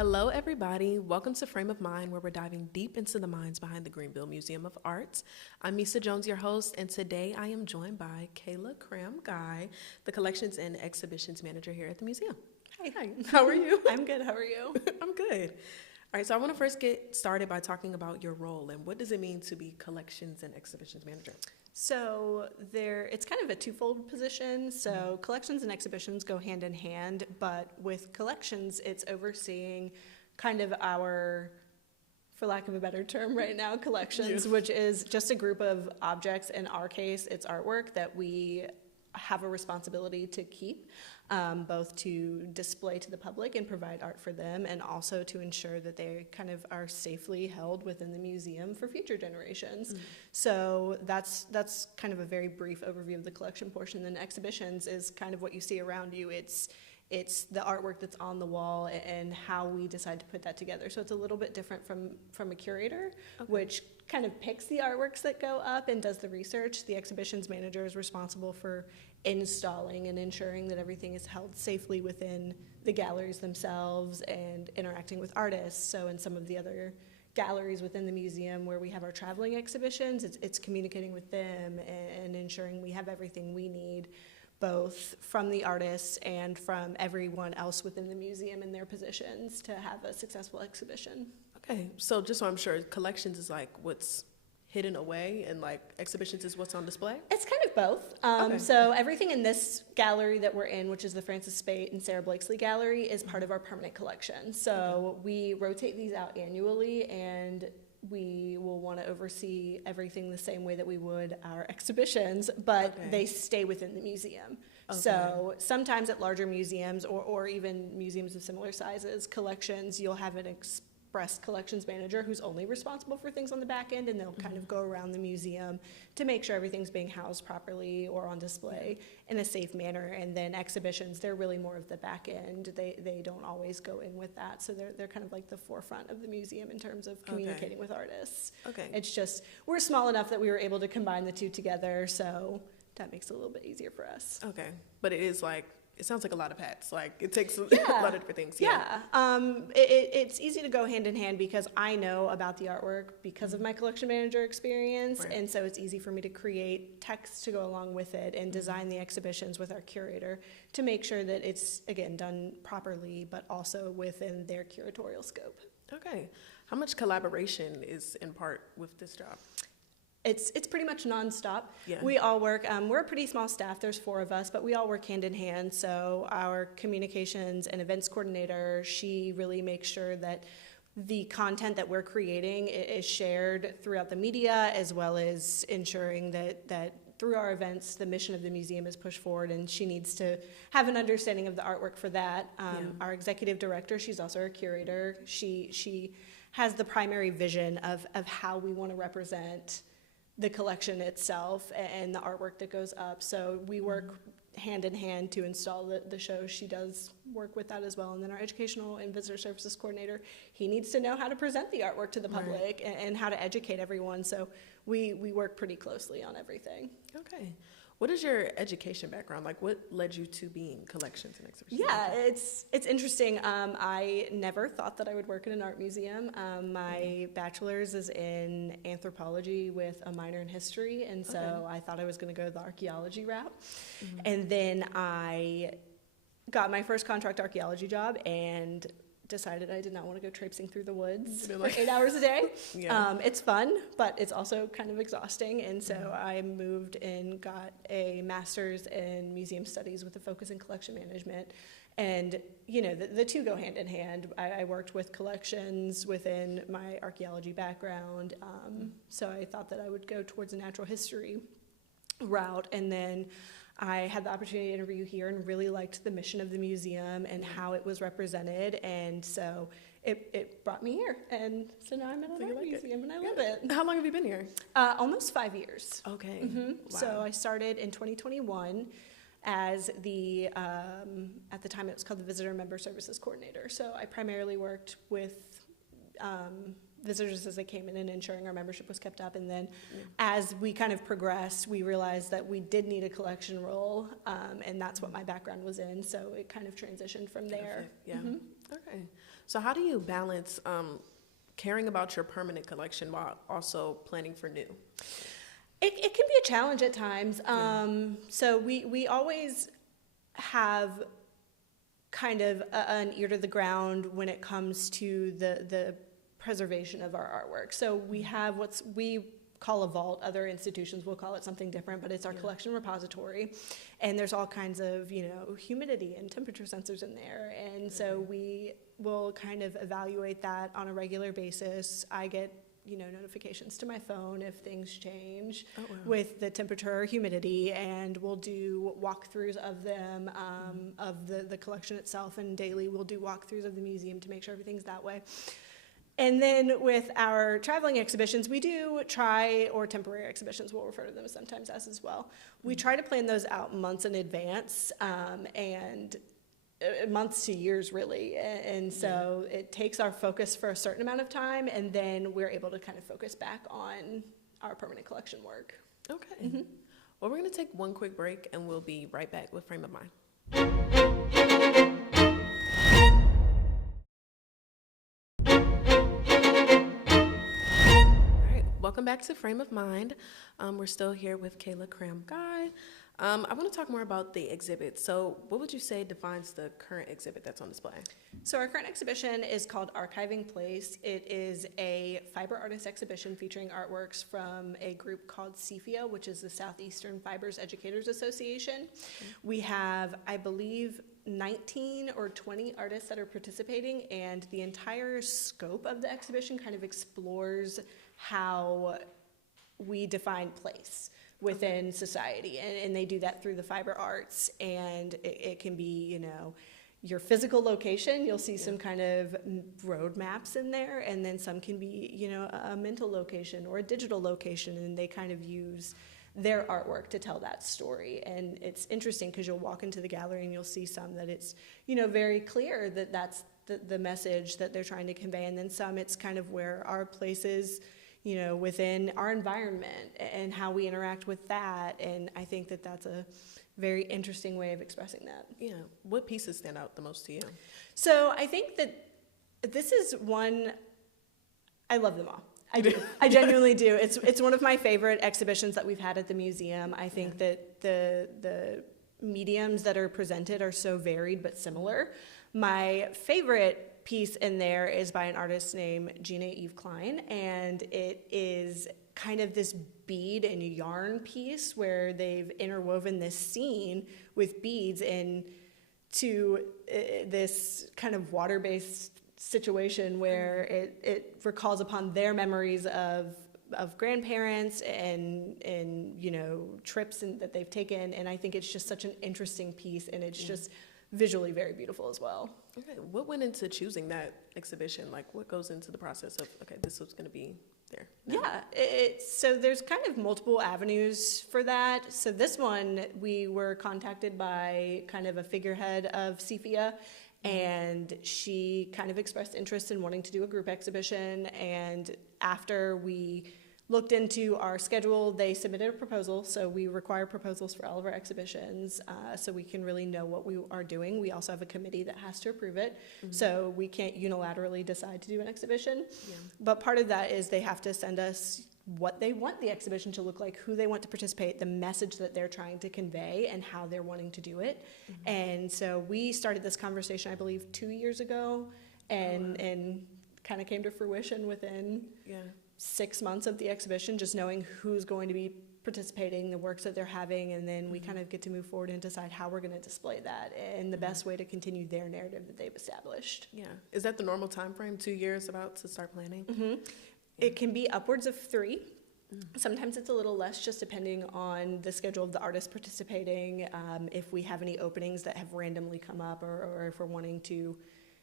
Hello, everybody. Welcome to Frame of Mind, where we're diving deep into the minds behind the Greenville Museum of Art. I'm Misa Jones, your host, and today I am joined by Kayla Kramb-Guy, the Collections and Exhibitions Manager here at the museum. Hi. How are you? I'm good. How are you? I'm good. All right, so I want to first get started by talking about your role and what does it mean to be Collections and Exhibitions Manager? So it's kind of a twofold position. So collections and exhibitions go hand in hand, but with collections, it's overseeing kind of our, for lack of a better term right now, collections, which is just a group of objects. In our case, it's artwork that we have a responsibility to keep, both to display to the public and provide art for them, and also to ensure that they kind of are safely held within the museum for future generations. So that's kind of a very brief overview of the collection portion. Then exhibitions is kind of what you see around you. It's the artwork that's on the wall and how we decide to put that together. So it's a little bit different from a curator, which kind of picks the artworks that go up and does the research. The exhibitions manager is responsible for installing and ensuring that everything is held safely within the galleries themselves and interacting with artists. So in some of the other galleries within the museum where we have our traveling exhibitions, it's communicating with them and ensuring we have everything we need, both from the artists and from everyone else within the museum in their positions to have a successful exhibition. Okay, so just so I'm sure, collections is like what's hidden away and like exhibitions is what's on display? It's kind of both. So everything in this gallery that we're in, which is the Francis Spate and Sarah Blakesley Gallery, is part of our permanent collection. So we rotate these out annually, and we will want to oversee everything the same way that we would our exhibitions, but they stay within the museum. So sometimes at larger museums or even museums of similar sizes, collections, you'll have an express collections manager who's only responsible for things on the back end, and they'll kind of go around the museum to make sure everything's being housed properly or on display in a safe manner. And then exhibitions, they're really more of the back end. They don't always go in with that, so they're kind of like the forefront of the museum in terms of communicating with artists. It's just we're small enough that we were able to combine the two together, so that makes it a little bit easier for us. But it is like, it sounds like a lot of hats. Like it takes a lot of different things. It's easy to go hand in hand because I know about the artwork because of my collection manager experience, and so it's easy for me to create text to go along with it and design the exhibitions with our curator to make sure that it's, again, done properly, but also within their curatorial scope. How much collaboration is in part with this job? It's pretty much nonstop. We all work, we're a pretty small staff, there's 4 of us, but we all work hand in hand. So our communications and events coordinator, she really makes sure that the content that we're creating is shared throughout the media, as well as ensuring that through our events, the mission of the museum is pushed forward, and she needs to have an understanding of the artwork for that. Our executive director, she's also a curator. She has the primary vision of how we want to represent the collection itself and the artwork that goes up. So we work hand in hand to install the show. She does work with that as well. And then our educational and visitor services coordinator, he needs to know how to present the artwork to the public and how to educate everyone. So we work pretty closely on everything. What is your education background? Like, what led you to being collections and exhibitions? It's interesting. I never thought that I would work in an art museum. My bachelor's is in anthropology with a minor in history, and so I thought I was going to go the archaeology route. And then I got my first contract archaeology job and decided I did not want to go traipsing through the woods for 8 hours a day. It's fun, but it's also kind of exhausting. And so I moved and got a master's in museum studies with a focus in collection management. And, you know, the two go hand in hand. I worked with collections within my archaeology background. So I thought that I would go towards a natural history route. And then I had the opportunity to interview here and really liked the mission of the museum and how it was represented, and so it brought me here, and so now I'm at an art museum and I love it. How long have you been here? Almost 5 years. Wow. So I started in 2021 as the, at the time it was called the Visitor Member Services Coordinator. So I primarily worked with visitors as they came in and ensuring our membership was kept up. And then as we kind of progressed, we realized that we did need a collection role, and that's what my background was in. So it kind of transitioned from there. Okay. So how do you balance caring about your permanent collection while also planning for new? It can be a challenge at times. So we always have kind of an ear to the ground when it comes to the preservation of our artwork. So we have what we call a vault. Other institutions will call it something different, but it's our collection repository. And there's all kinds of, humidity and temperature sensors in there. And so we will kind of evaluate that on a regular basis. I get notifications to my phone if things change with the temperature or humidity, and we'll do walkthroughs of them, of the collection itself, and daily we'll do walkthroughs of the museum to make sure everything's that way. And then with our traveling exhibitions, we do or temporary exhibitions, we'll refer to them sometimes as well. We try to plan those out months in advance, and months to years, really. And so it takes our focus for a certain amount of time, and then we're able to kind of focus back on our permanent collection work. Okay. Well, we're going to take one quick break, and we'll be right back with Frame of Mind. Welcome back to Frame of Mind. We're still here with Kayla Kramb-Guy. I want to talk more about the exhibit. So what would you say defines the current exhibit that's on display? So our current exhibition is called Archiving Place. It is a fiber artist exhibition featuring artworks from a group called CFIA, which is the Southeastern Fibers Educators Association. We have, I believe, 19 or 20 artists that are participating, and the entire scope of the exhibition kind of explores how we define place within society, and they do that through the fiber arts, and it can be, your physical location. You'll see some kind of road maps in there, and then some can be, a mental location or a digital location, and they kind of use their artwork to tell that story. And it's interesting because you'll walk into the gallery and you'll see some that it's, very clear that that's the message that they're trying to convey, and then some it's kind of where our places, within our environment and how we interact with that. And I think that that's a very interesting way of expressing that. Yeah. What pieces stand out the most to you? So I think that this is one, I love them all. I do. I genuinely do. It's one of my favorite exhibitions that we've had at the museum. I think that the mediums that are presented are so varied but similar. My favorite piece in there is by an artist named Gina Eve Klein, and it is kind of this bead and yarn piece where they've interwoven this scene with beads into this kind of water-based situation where it recalls upon their memories of grandparents and trips that they've taken, and I think it's just such an interesting piece, and it's just visually very beautiful as well. Okay, what went into choosing that exhibition? Like, what goes into the process of, okay, this was going to be there? Yeah, so there's kind of multiple avenues for that. So this one, we were contacted by kind of a figurehead of CFIA, and she kind of expressed interest in wanting to do a group exhibition. And after we looked into our schedule, they submitted a proposal. So we require proposals for all of our exhibitions, so we can really know what we are doing. We also have a committee that has to approve it, so we can't unilaterally decide to do an exhibition. But part of that is they have to send us what they want the exhibition to look like, who they want to participate, the message that they're trying to convey, and how they're wanting to do it. And so we started this conversation, I believe, 2 years ago, and kind of came to fruition within 6 months of the exhibition, just knowing who's going to be participating, the works that they're having, and then we kind of get to move forward and decide how we're going to display that and the best way to continue their narrative that they've established. Yeah. Is that the normal time frame, 2 years about to start planning? It can be upwards of 3. Sometimes it's a little less, just depending on the schedule of the artists participating, if we have any openings that have randomly come up, or if we're wanting to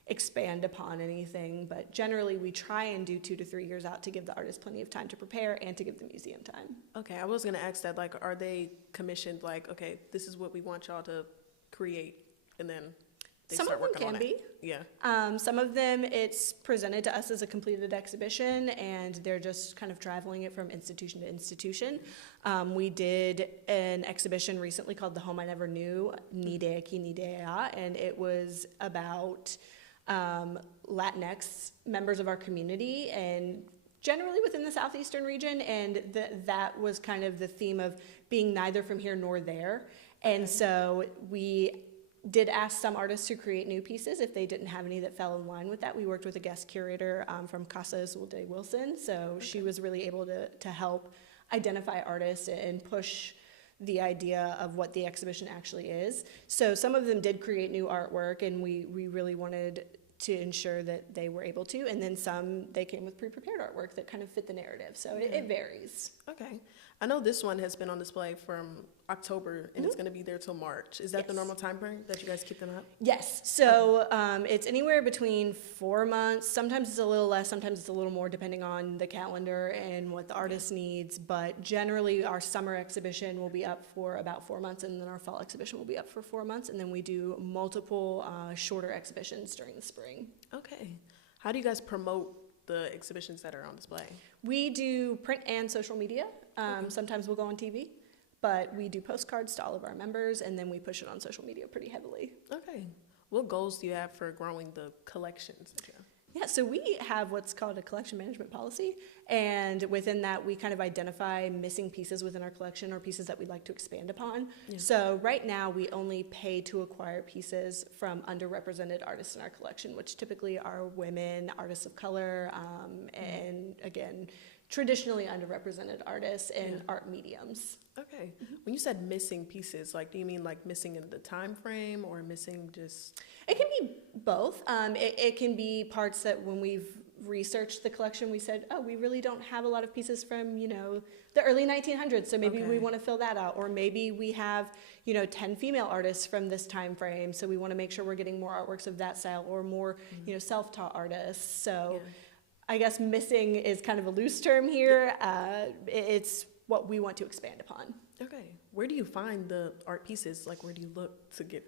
expand upon anything. But generally we try and do 2 to 3 years out to give the artists plenty of time to prepare and to give the museum time. Okay, I was going to ask that, like, are they commissioned, like, okay, this is what we want y'all to create, and then they start working on it? Some of them can be. Some of them it's presented to us as a completed exhibition, and they're just kind of traveling it from institution to institution. We did an exhibition recently called The Home I Never Knew, Nidea Ki Nidea, and it was about Latinx members of our community, and generally within the southeastern region, and that was kind of the theme of being neither from here nor there. And so we did ask some artists to create new pieces if they didn't have any that fell in line with that. We worked with a guest curator from Casa Azul de Wilson, so she was really able to help identify artists and push the idea of what the exhibition actually is. So some of them did create new artwork, and we really wanted to ensure that they were able to, and then some, they came with pre-prepared artwork that kind of fit the narrative, so it varies. Okay. I know this one has been on display from October, and it's going to be there till March. Is that the normal time frame that you guys keep them up? Yes. So it's anywhere between 4 months. Sometimes it's a little less, sometimes it's a little more, depending on the calendar and what the artist needs. But generally, our summer exhibition will be up for about 4 months, and then our fall exhibition will be up for 4 months. And then we do multiple shorter exhibitions during the spring. Okay. How do you guys promote the exhibitions that are on display? We do print and social media. Sometimes we'll go on TV, but we do postcards to all of our members, and then we push it on social media pretty heavily. Okay. What goals do you have for growing the collections that you have? Yeah, so we have what's called a collection management policy, and within that we kind of identify missing pieces within our collection or pieces that we'd like to expand upon. Yeah. So right now we only pay to acquire pieces from underrepresented artists in our collection, which typically are women, artists of color, and again, traditionally underrepresented artists and art mediums. Okay. When you said missing pieces, like, do you mean like missing in the time frame or missing just? It can be both. It can be parts that when we've researched the collection, we said, oh, we really don't have a lot of pieces from, the early 1900s, so maybe we want to fill that out. Or maybe we have, 10 female artists from this time frame, so we want to make sure we're getting more artworks of that style, or more, self-taught artists. So I guess missing is kind of a loose term here. It's what we want to expand upon. Okay. Where do you find the art pieces? Like, where do you look to get?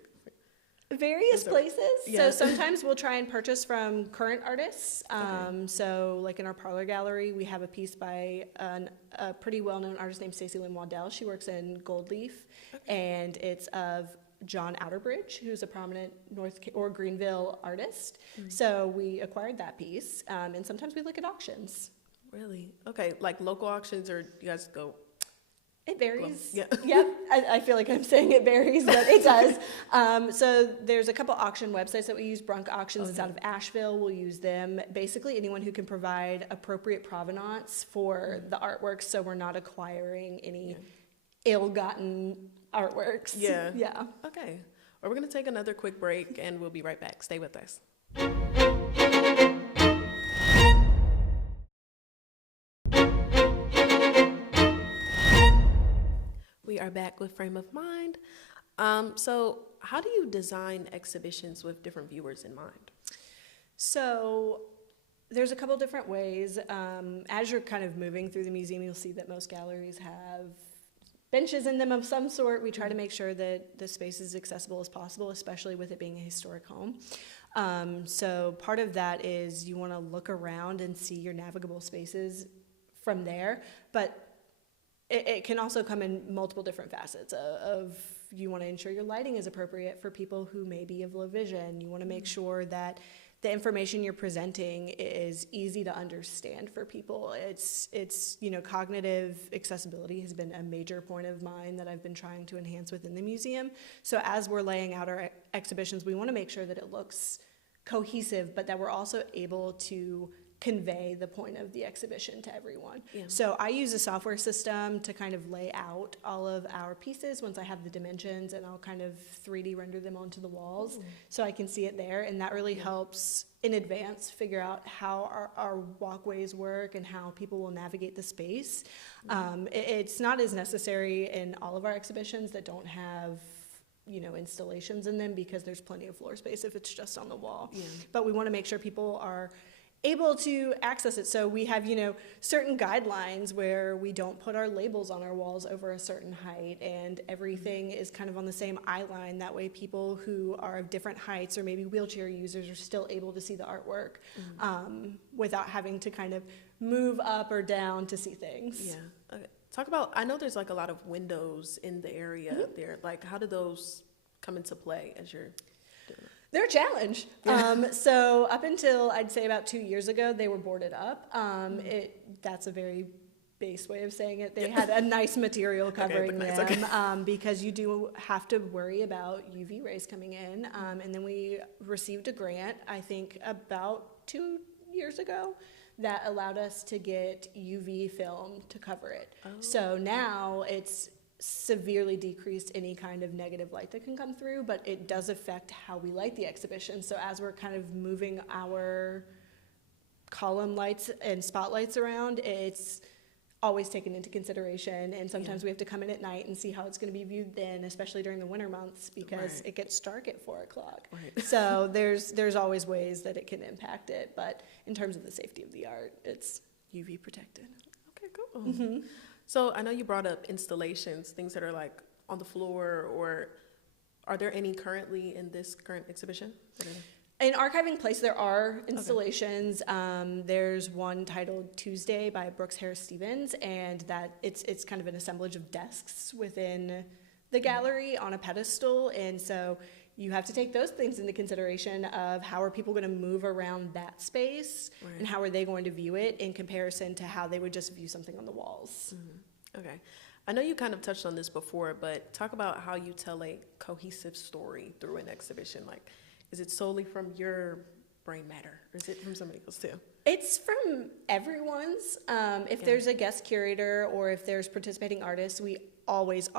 Various places. So sometimes we'll try and purchase from current artists. So like in our parlor gallery, we have a piece by a pretty well-known artist named Stacey Lynn Waddell. She works in gold leaf, and it's of John Outerbridge, who's a prominent Greenville artist. So we acquired that piece, and sometimes we look at auctions. Really? Okay, like local auctions, or you guys go? It varies. Yeah. Yep. I feel like I'm saying it varies, but it does. So there's a couple auction websites that we use. Brunk Auctions is out of Asheville. We'll use them. Basically, anyone who can provide appropriate provenance for the artworks, so we're not acquiring any ill-gotten artworks. Yeah. Yeah. Okay. Well, we're going to take another quick break, and we'll be right back. Stay with us. We are back with Frame of Mind. So how do you design exhibitions with different viewers in mind? So there's a couple different ways. As you're kind of moving through the museum, you'll see that most galleries have benches in them of some sort. We try to make sure that the space is as accessible as possible, especially with it being a historic home. So part of that is you want to look around and see your navigable spaces from there, but it can also come in multiple different facets of you want to ensure your lighting is appropriate for people who may be of low vision. You want to make sure that the information you're presenting is easy to understand for people. It's cognitive accessibility has been a major point of mine that I've been trying to enhance within the museum. So as we're laying out our exhibitions, we want to make sure that it looks cohesive, but that we're also able to convey the point of the exhibition to everyone. Yeah. So I use a software system to kind of lay out all of our pieces once I have the dimensions, and I'll kind of 3D render them onto the walls so I can see it there, and that really helps in advance figure out how our walkways work and how people will navigate the space. It's not as necessary in all of our exhibitions that don't have installations in them, because there's plenty of floor space if it's just on the wall. Yeah. But we want to make sure people are able to access it. So we have, certain guidelines where we don't put our labels on our walls over a certain height, and everything is kind of on the same eye line. That way people who are of different heights or maybe wheelchair users are still able to see the artwork without having to kind of move up or down to see things. Yeah. Okay. Talk about, I know there's like a lot of windows in the area there. Like, how do those come into play as you're doing it? They're a challenge. Yeah. So up until I'd say about 2 years ago, they were boarded up. That's a very base way of saying it. They had a nice material covering them because you do have to worry about UV rays coming in. And then we received a grant, I think about 2 years ago, that allowed us to get UV film to cover it. Oh. So now it's severely decreased any kind of negative light that can come through, but it does affect how we light the exhibition. So as we're kind of moving our column lights and spotlights around, it's always taken into consideration, and sometimes we have to come in at night and see how it's going to be viewed then, especially during the winter months, because it gets dark at 4 o'clock. Right. So there's always ways that it can impact it, but in terms of the safety of the art, it's UV protected. Okay, cool. Mm-hmm. So I know you brought up installations, things that are like on the floor, or are there any currently in this current exhibition? In Archiving Place, there are installations. Okay. There's one titled Tuesday by Brooks Harris Stevens, and that it's kind of an assemblage of desks within the gallery on a pedestal, and so you have to take those things into consideration of how are people going to move around that space, and how are they going to view it in comparison to how they would just view something on the walls. Mm-hmm. Okay. I know you kind of touched on this before, but talk about how you tell a cohesive story through an exhibition. Like, is it solely from your brain matter, or is it from somebody else too? It's from everyone's. If there's a guest curator or if there's participating artists, we always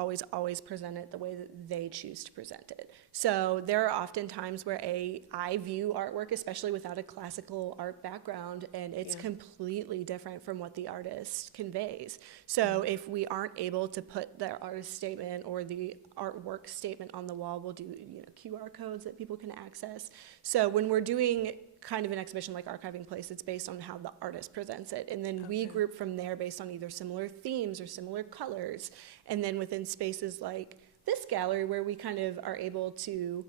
present it the way that they choose to present it. So there are often times where I view artwork, especially without a classical art background, and it's completely different from what the artist conveys. So if we aren't able to put their artist statement or the artwork statement on the wall, we'll do QR codes that people can access. So when we're doing kind of an exhibition like Archiving Place, it's based on how the artist presents it, and then we group from there based on either similar themes or similar colors. And then within spaces like this gallery, where we kind of are able to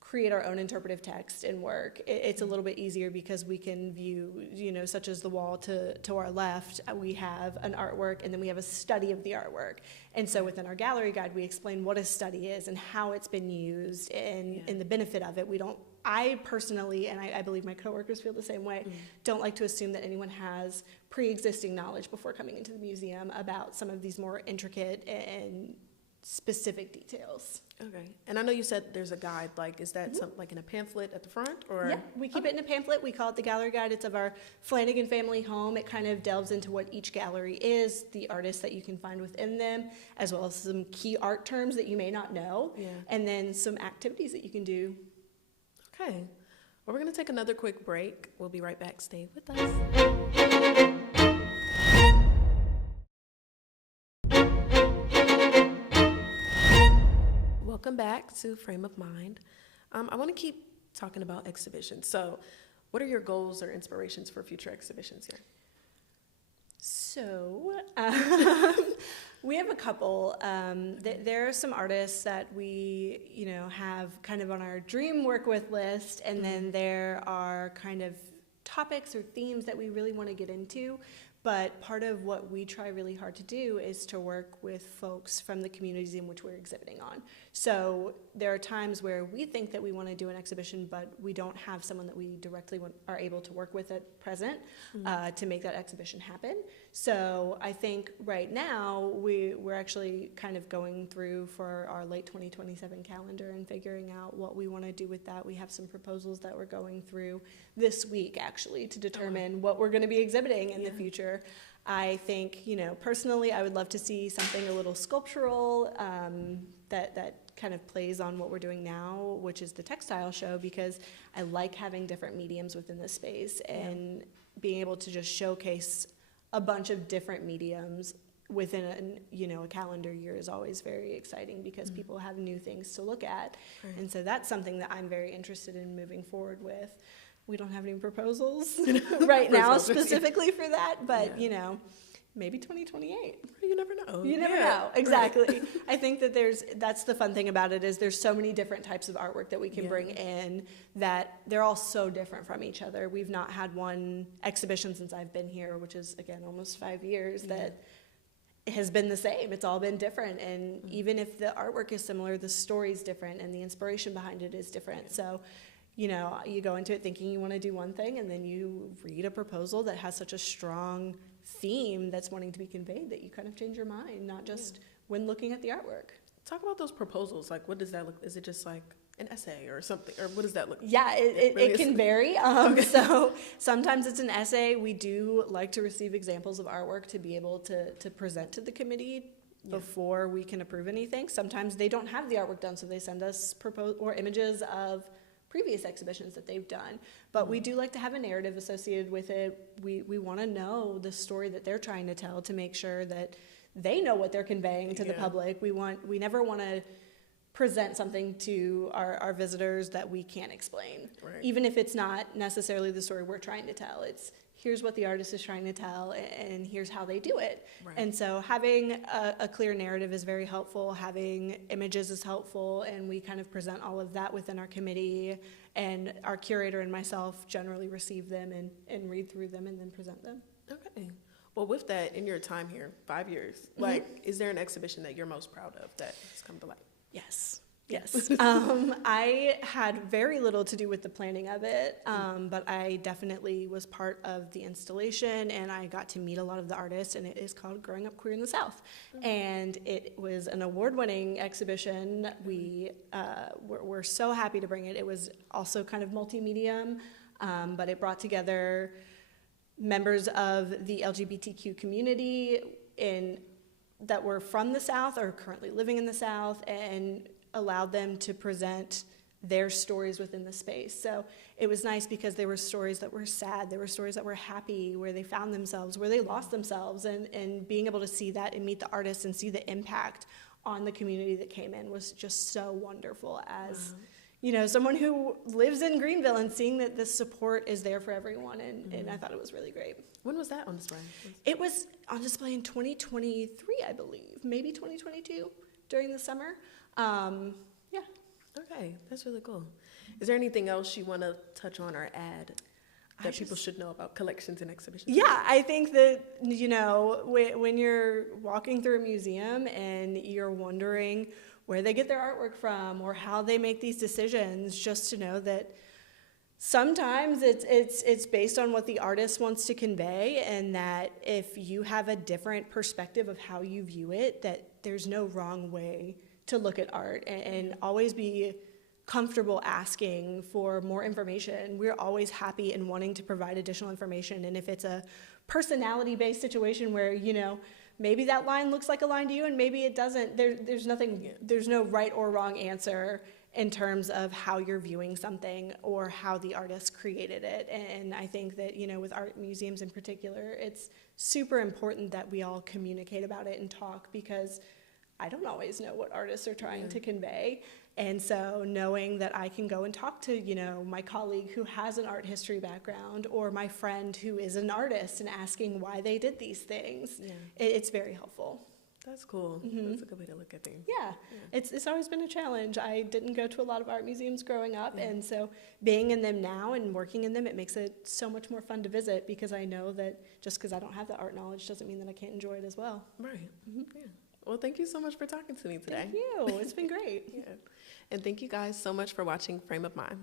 create our own interpretive text and work, it's a little bit easier because we can view, such as the wall to our left, we have an artwork, and then we have a study of the artwork. And so within our gallery guide, we explain what a study is and how it's been used and the benefit of it. I personally, and I believe my coworkers feel the same way, don't like to assume that anyone has pre-existing knowledge before coming into the museum about some of these more intricate and specific details. Okay. And I know you said there's a guide. Like, is that something like in a pamphlet at the front, or? Yeah, we keep it in a pamphlet. We call it the gallery guide. It's of our Flanagan family home. It kind of delves into what each gallery is, the artists that you can find within them, as well as some key art terms that you may not know, and then some activities that you can do. Okay. Well, we're going to take another quick break. We'll be right back. Stay with us. Welcome back to Frame of Mind. I want to keep talking about exhibitions. So what are your goals or inspirations for future exhibitions here? So we have a couple. There are some artists that we, have kind of on our dream work with list, and then there are kind of topics or themes that we really want to get into. But part of what we try really hard to do is to work with folks from the communities in which we're exhibiting on. So there are times where we think that we want to do an exhibition, but we don't have someone that we directly are able to work with at present to make that exhibition happen. So I think right now we're actually kind of going through for our late 2027 calendar and figuring out what we want to do with that. We have some proposals that we're going through this week, actually, to determine what we're going to be exhibiting in the future. I think, personally, I would love to see something a little sculptural that kind of plays on what we're doing now, which is the textile show, because I like having different mediums within the space and being able to just showcase a bunch of different mediums within a calendar year is always very exciting because people have new things to look at. Right. And so that's something that I'm very interested in moving forward with. We don't have any proposals right now specifically for that, but maybe 2028. You never know. You never know. Exactly. Right. I think that that's the fun thing about it is there's so many different types of artwork that we can bring in that they're all so different from each other. We've not had one exhibition since I've been here, which is, again, almost 5 years, that has been the same. It's all been different. And even if the artwork is similar, the story's different and the inspiration behind it is different. So, you know, you go into it thinking you want to do one thing, and then you read a proposal that has such a strong theme that's wanting to be conveyed that you kind of change your mind, not just when looking at the artwork. Talk about those proposals. Like, what does that look? Is it just like an essay or something, or what does that look like? Yeah, it can vary. Okay. So sometimes it's an essay. We do like to receive examples of artwork to be able to present to the committee before we can approve anything. Sometimes they don't have the artwork done, so they send us or images of previous exhibitions that they've done. But we do like to have a narrative associated with it. We want to know the story that they're trying to tell to make sure that they know what they're conveying to the public. We never want to present something to our visitors that we can't explain. Right. Even if it's not necessarily the story we're trying to tell. It's here's what the artist is trying to tell, and here's how they do it. Right. And so having a clear narrative is very helpful. Having images is helpful, and we kind of present all of that within our committee, and our curator and myself generally receive them and read through them and then present them. Okay. Well, with that, in your time here, 5 years, like, is there an exhibition that you're most proud of that has come to light? Yes. I had very little to do with the planning of it, but I definitely was part of the installation, and I got to meet a lot of the artists, and it is called Growing Up Queer in the South. And it was an award-winning exhibition. We're so happy to bring it. It was also kind of multi-medium, but it brought together members of the LGBTQ community that were from the South or currently living in the South, and allowed them to present their stories within the space. So it was nice because there were stories that were sad, there were stories that were happy, where they found themselves, where they lost themselves, and being able to see that and meet the artists and see the impact on the community that came in was just so wonderful as, you know, someone who lives in Greenville, and seeing that the support is there for everyone, and I thought it was really great. When was that on display? It was on display in 2023, I believe, maybe 2022 during the summer. Okay, that's really cool. Is there anything else you want to touch on or add that people should know about collections and exhibitions? Yeah, I think that, you know, when you're walking through a museum and you're wondering where they get their artwork from or how they make these decisions, just to know that sometimes it's based on what the artist wants to convey, and that if you have a different perspective of how you view it, that there's no wrong way to look at art, and always be comfortable asking for more information. We're always happy and wanting to provide additional information, and if it's a personality-based situation where, you know, maybe that line looks like a line to you and maybe it doesn't, there's no right or wrong answer in terms of how you're viewing something or how the artist created it. And I think that, you know, with art museums in particular, it's super important that we all communicate about it and talk, because I don't always know what artists are trying to convey. And so knowing that I can go and talk to, you know, my colleague who has an art history background, or my friend who is an artist, and asking why they did these things, it's very helpful. That's cool. That's a good way to look at things. Yeah. It's always been a challenge. I didn't go to a lot of art museums growing up, and so being in them now and working in them, it makes it so much more fun to visit, because I know that just because I don't have the art knowledge doesn't mean that I can't enjoy it as well. Right. Yeah. Well, thank you so much for talking to me today. Thank you. It's been great. And thank you guys so much for watching Frame of Mind.